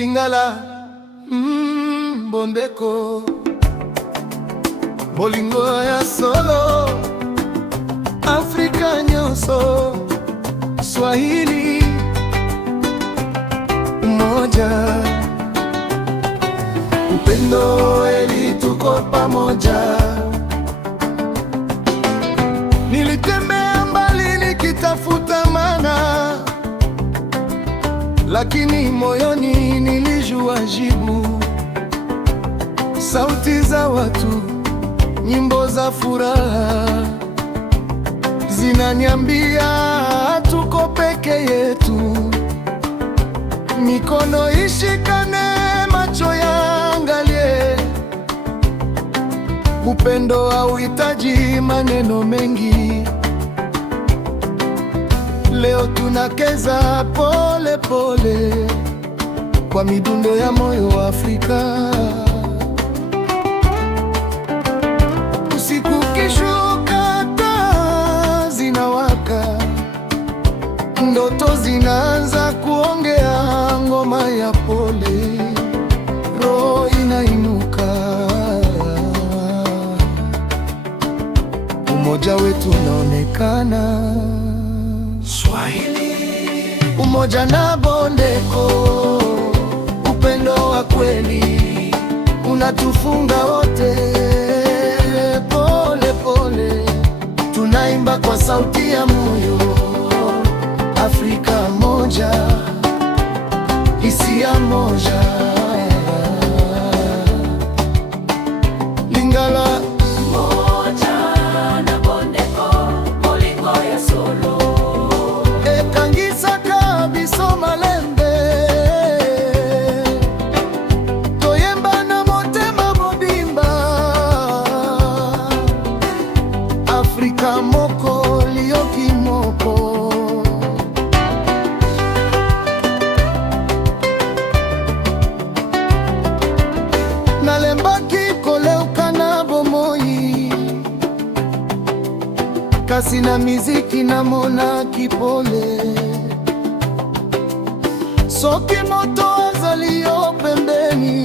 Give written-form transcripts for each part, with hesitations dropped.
Lingala, Bondeko, bolingo ya solo, Afrika nyonso, Swahili, umoja, upendo, eli tuko pamoja. Nilitembea mbali nikitafuta maana, lakini moyoni nilijua jibu. Sauti za watu, nyimbo za furaha, zinaniambia tuko peke yetu. Mikono ishikane, macho yaangalie. Upendo hauhitaji maneno mengi. Leo tunakeza pole pole kwa midundo ya moyo wa Afrika. Usiku ukishuka, taa zinawaka, ndoto zinaanza kuongea ngoma ya pole, roho inainuka, umoja wetu unaonekana. Swahili, umoja na Bondeko, upendo wa kweli unatufunga wote. Pole pole tunaimba kwa sauti ya moyo, Afrika moja, hisia moja. Lingala, Afrika moko lioki moko. Nalembaki koleuka na bomoi, kasi na miziki na mona kipole. Soki moto azali yo pembeni,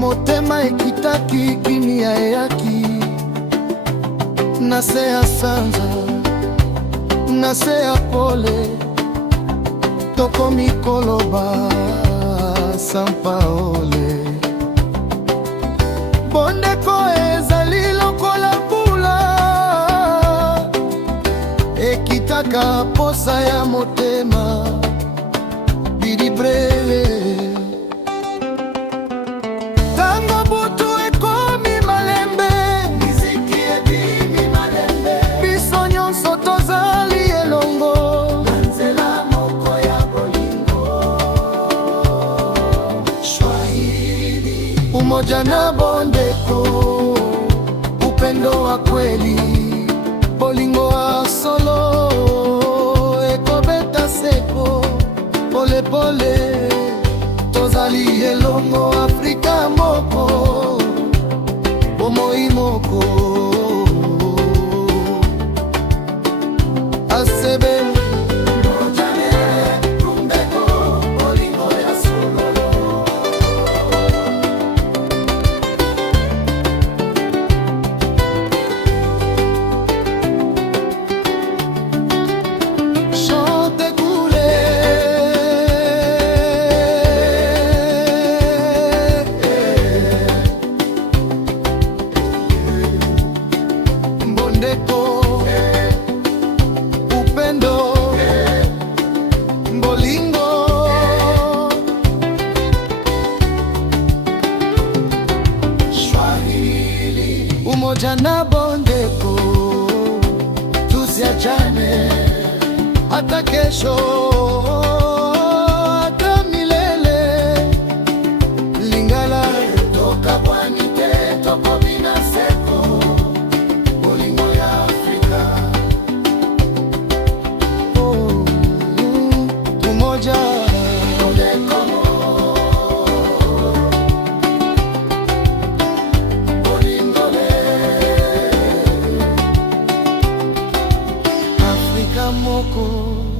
motema ekitaki kinia yaki. Nasea sanza, nasea pole, toko mikoloba sampaole. Bondeko ezali lokola mbula, ekitaka posa ya motema, biribrele. Umoja na Bondeko, upendo wa kweli, bolingo wa solo, ekobeta seko, pole pole, tozali elongo, Afrika moko, bomoi moko. Asebe umoja na Bondeko, tusiachane hata kesho, hata milele. Lingala, toka pwani te toko bina seko, bolingo ya Afrika. Umoja moko.